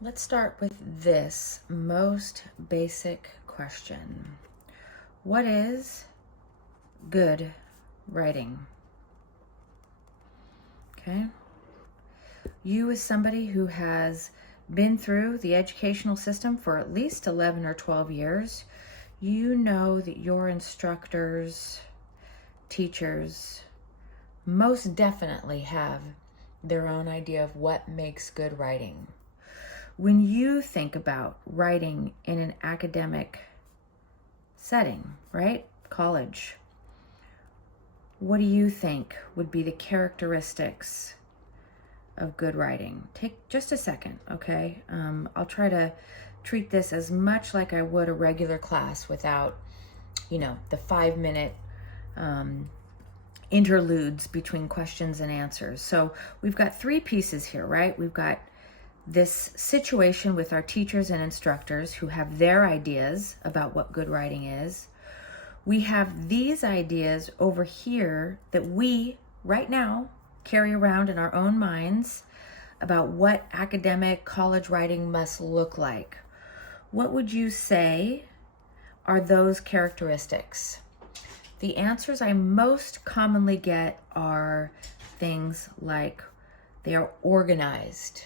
Let's start with this most basic question. What is good writing? Okay. You, as somebody who has been through the educational system for at least 11 or 12 years, you know that your instructors, teachers, most definitely have their own idea of what makes good writing. When you think about writing in an academic setting, right? College, what do you think would be the characteristics of good writing? Take just a second, okay? I'll try to treat this as much like I would a regular class without, the 5-minute interludes between questions and answers. So we've got 3 pieces here, right? We've got this situation with our teachers and instructors who have their ideas about what good writing is. We have these ideas over here that we, right now, carry around in our own minds about what academic college writing must look like. What would you say are those characteristics? The answers I most commonly get are things like they are organized.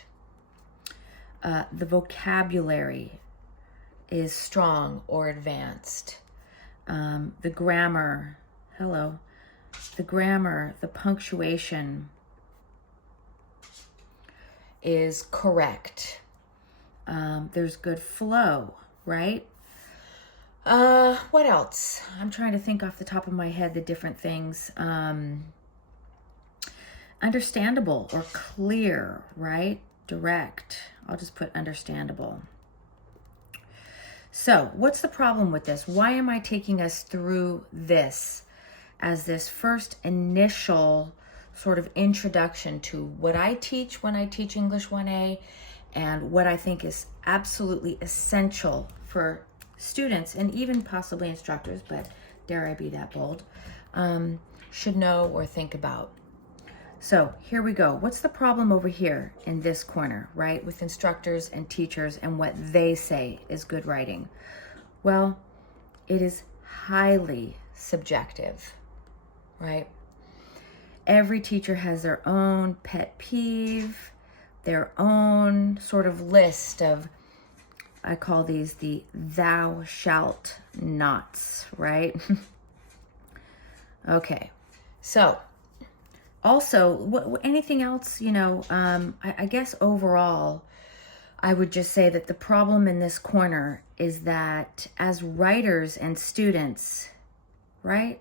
The vocabulary is strong or advanced. The grammar, the punctuation is correct. There's good flow, right? What else? I'm trying to think off the top of my head the different things. Understandable or clear, right? Direct. I'll just put understandable. So what's the problem with this? Why am I taking us through this as this first initial sort of introduction to what I teach when I teach English 1A and what I think is absolutely essential for students and even possibly instructors, but dare I be that bold, should know or think about. So here we go. What's the problem over here in this corner, right? With instructors and teachers and what they say is good writing. Well, it is highly subjective, right? Every teacher has their own pet peeve, their own sort of list of, I call these the thou shalt nots, right? Okay, so also, anything else, I guess overall, I would just say that the problem in this corner is that as writers and students, right,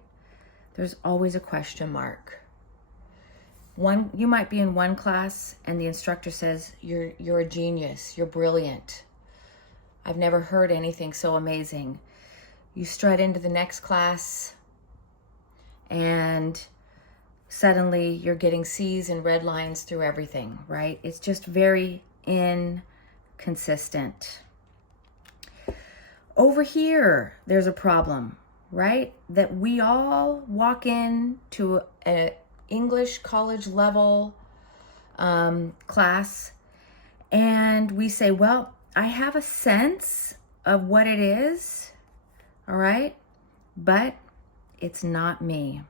there's always a question mark. You might be in one class and the instructor says, you're a genius, you're brilliant. I've never heard anything so amazing. You strut into the next class and suddenly you're getting C's and red lines through everything, right? It's just very inconsistent. Over here, there's a problem, right? That we all walk into an English college level class and we say, well, I have a sense of what it is, all right? But it's not me.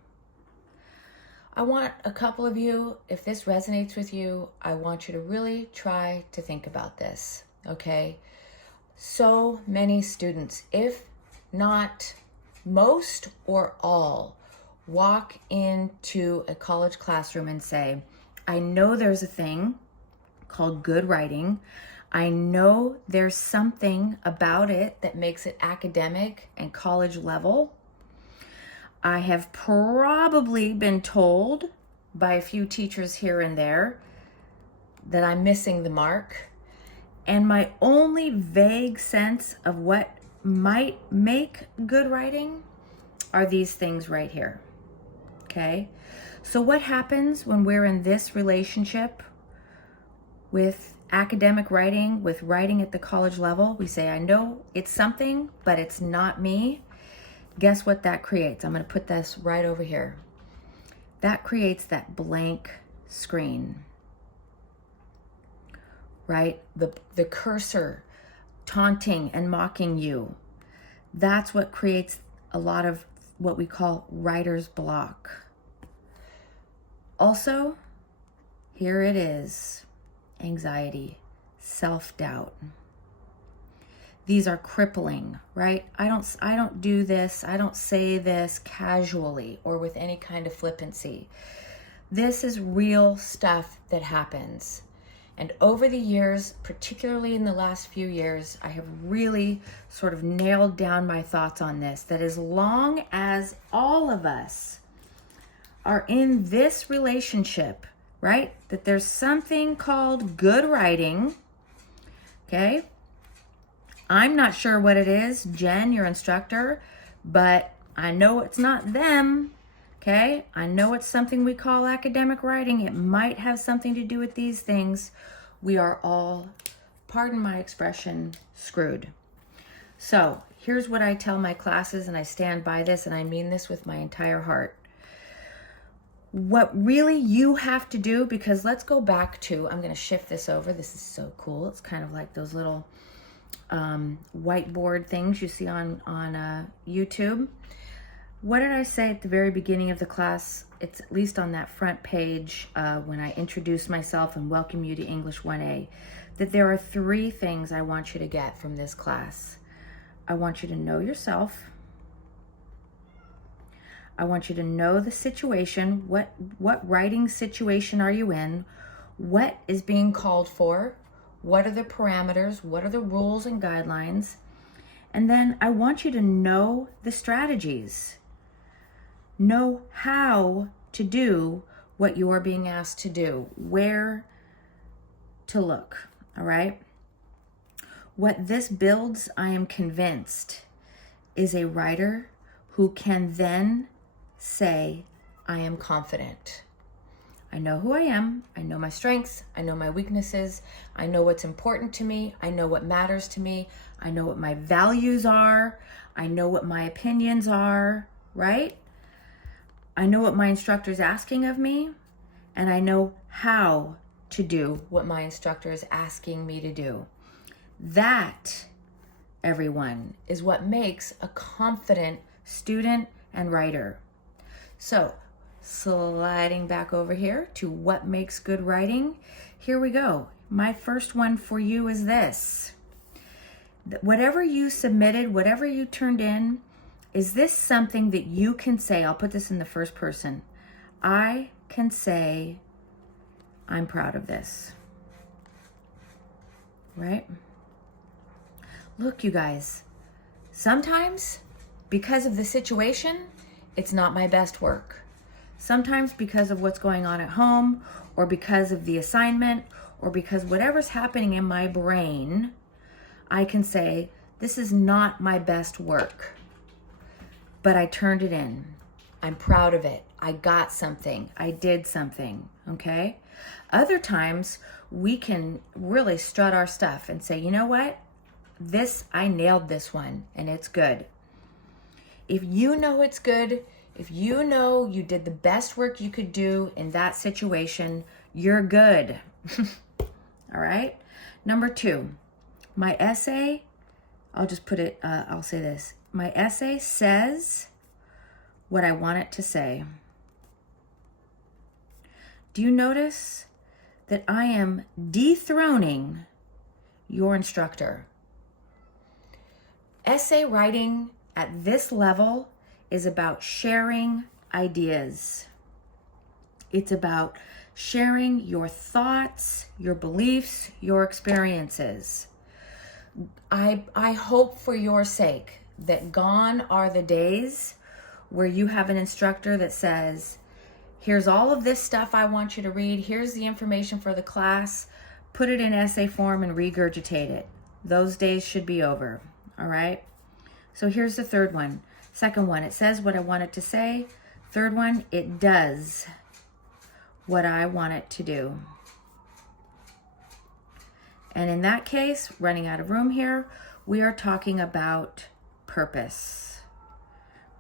I want a couple of you, if this resonates with you, I want you to really try to think about this, okay? So many students, if not most or all, walk into a college classroom and say, I know there's a thing called good writing. I know there's something about it that makes it academic and college level. I have probably been told by a few teachers here and there that I'm missing the mark. And my only vague sense of what might make good writing are these things right here. Okay? So what happens when we're in this relationship with academic writing, with writing at the college level? We say, I know it's something, but it's not me. Guess what that creates? I'm going to put this right over here. That creates that blank screen, right? The cursor taunting and mocking you. That's what creates a lot of what we call writer's block. Also, here it is, anxiety, self-doubt. These are crippling, right? I don't do this, I don't say this casually or with any kind of flippancy. This is real stuff that happens. And over the years, particularly in the last few years, I have really sort of nailed down my thoughts on this, that as long as all of us are in this relationship, right? That there's something called good writing, okay? I'm not sure what it is, Jen, your instructor, but I know it's not them, okay? I know it's something we call academic writing. It might have something to do with these things. We are all, pardon my expression, screwed. So here's what I tell my classes, and I stand by this, and I mean this with my entire heart. What really you have to do, because let's go back to, I'm going to shift this over. This is so cool. It's kind of like those little whiteboard things you see on YouTube. What did I say at the very beginning of the class? It's at least on that front page when I introduce myself and welcome you to English 1A, that there are 3 things I want you to get from this class. I want you to know yourself. I want you to know the situation. What writing situation are you in? What is being called for? What are the parameters? What are the rules and guidelines? And then I want you to know the strategies. Know how to do what you're being asked to do, where to look, all right? What this builds, I am convinced, is a writer who can then say, I am confident. I know who I am. I know my strengths. I know my weaknesses. I know what's important to me. I know what matters to me. I know what my values are. I know what my opinions are, right? I know what my instructor is asking of me, and I know how to do what my instructor is asking me to do. That, everyone, is what makes a confident student and writer. So, sliding back over here to what makes good writing, here we go. My first one for you is this. Whatever you submitted, whatever you turned in, is this something that you can say? I'll put this in the first person. I can say, I'm proud of this. Right? Look, you guys, sometimes because of the situation, it's not my best work. Sometimes because of what's going on at home, or because of the assignment, or because whatever's happening in my brain, I can say, this is not my best work, but I turned it in. I'm proud of it. I got something. I did something, okay? Other times, we can really strut our stuff and say, you know what? I nailed this one, and it's good. If you know it's good, if you know you did the best work you could do in that situation, you're good. All right? Number 2, my essay, I'll just put it, I'll say this. My essay says what I want it to say. Do you notice that I am dethroning your instructor? Essay writing at this level is about sharing ideas. It's about sharing your thoughts, your beliefs, your experiences. I hope for your sake that gone are the days where you have an instructor that says, here's all of this stuff I want you to read, here's the information for the class, put it in essay form and regurgitate it. Those days should be over, all right? So here's the third one. Second one, it says what I want it to say. Third one, it does what I want it to do. And in that case, running out of room here, we are talking about purpose,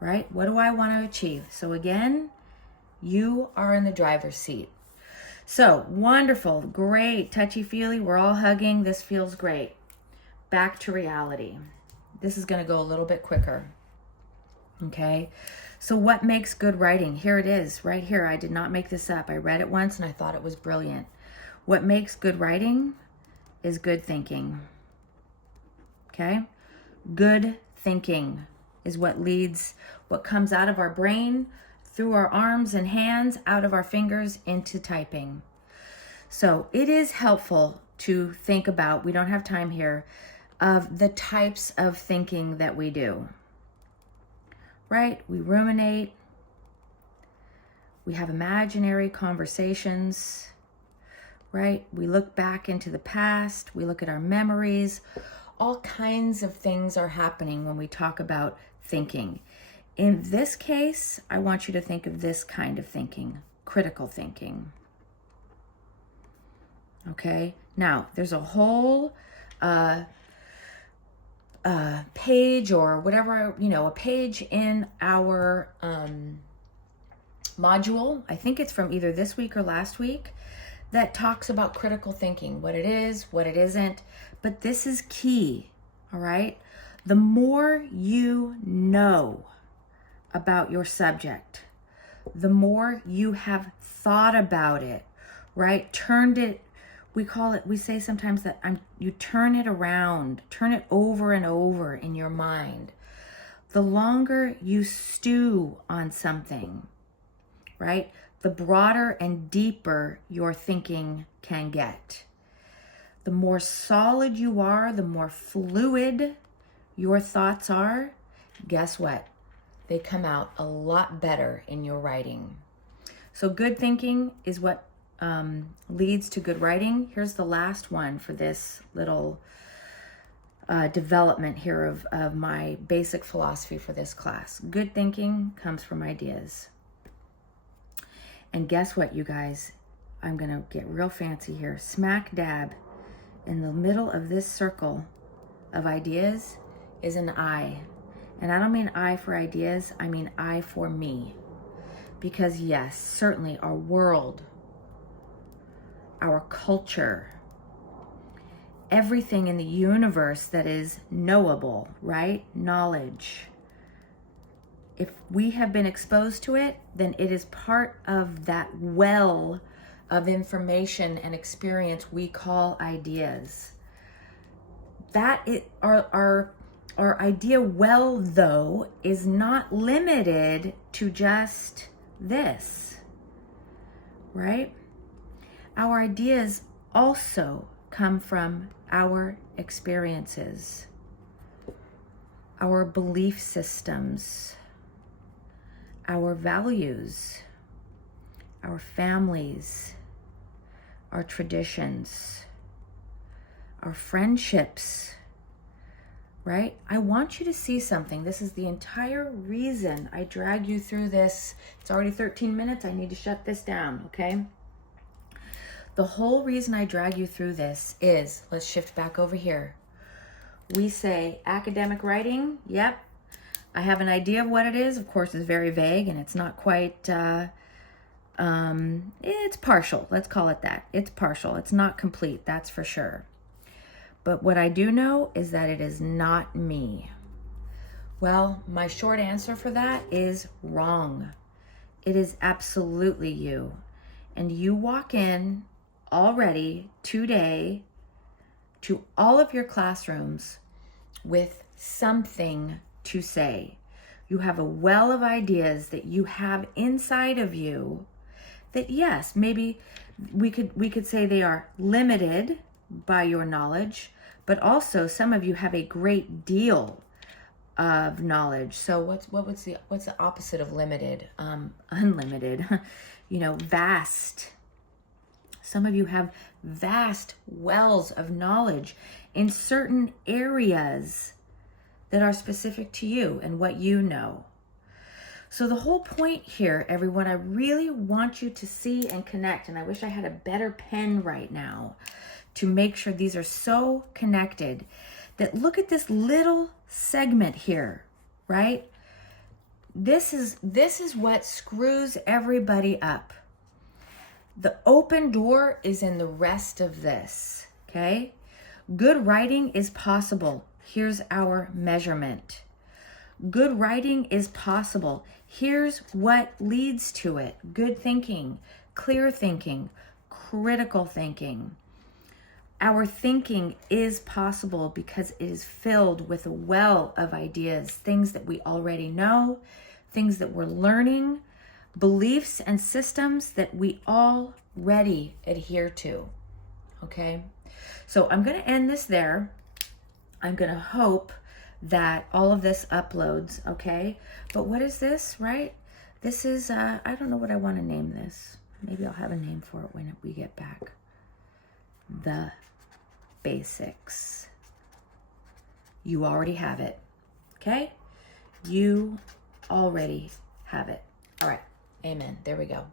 right? What do I want to achieve? So again, you are in the driver's seat. So wonderful, great, touchy-feely. We're all hugging. This feels great. Back to reality. This is going to go a little bit quicker. Okay. So what makes good writing? Here it is, right here. I did not make this up. I read it once and I thought it was brilliant. What makes good writing is good thinking. Okay. Good thinking is what leads, what comes out of our brain, through our arms and hands, out of our fingers into typing. So it is helpful to think about, we don't have time here, of the types of thinking that we do. Right? We ruminate. We have imaginary conversations. Right? We look back into the past. We look at our memories. All kinds of things are happening when we talk about thinking. In this case, I want you to think of this kind of thinking, critical thinking. Okay? Now, there's a whole page or whatever, a page in our module, I think it's from either this week or last week, that talks about critical thinking, what it is, what it isn't. But this is key, all right? The more you know about your subject, the more you have thought about it, right? Turned it, we say sometimes that you turn it around, turn it over and over in your mind. The longer you stew on something, right? The broader and deeper your thinking can get. The more solid you are, the more fluid your thoughts are, guess what? They come out a lot better in your writing. So good thinking is what leads to good writing. Here's the last one for this little development here of my basic philosophy for this class. Good thinking comes from ideas. And guess what, you guys? I'm going to get real fancy here. Smack dab in the middle of this circle of ideas is an I. And I don't mean I for ideas, I mean I for me. Because yes, certainly our world, our culture, everything in the universe that is knowable, right? Knowledge. If we have been exposed to it, then it is part of that well of information and experience we call ideas. Our idea well, though, is not limited to just this, right? Our ideas also come from our experiences, our belief systems, our values, our families, our traditions, our friendships, right? I want you to see something. This is the entire reason I drag you through this. It's already 13 minutes. I need to shut this down, okay? The whole reason I drag you through this is, let's shift back over here. We say academic writing, yep. I have an idea of what it is. Of course, it's very vague and it's not quite, it's partial. Let's call it that. It's partial. It's not complete, that's for sure. But what I do know is that it is not me. Well, my short answer for that is wrong. It is absolutely you. And you walk in already today to all of your classrooms with something to say. You have a well of ideas that you have inside of you that, yes, maybe we could say they are limited by your knowledge, but also some of you have a great deal of knowledge. So what's the opposite of limited? Unlimited. Vast. Some of you have vast wells of knowledge in certain areas that are specific to you and what you know. So the whole point here, everyone, I really want you to see and connect, and I wish I had a better pen right now to make sure these are so connected, that look at this little segment here, right? This is what screws everybody up. The open door is in the rest of this, okay? Good writing is possible. Here's our measurement. Good writing is possible. Here's what leads to it. Good thinking, clear thinking, critical thinking. Our thinking is possible because it is filled with a well of ideas, things that we already know, things that we're learning, beliefs and systems that we already adhere to, okay? So I'm going to end this there. I'm going to hope that all of this uploads, okay? But what is this, right? This is, I don't know what I want to name this. Maybe I'll have a name for it when we get back. The basics. You already have it, okay? You already have it. All right, amen. There we go.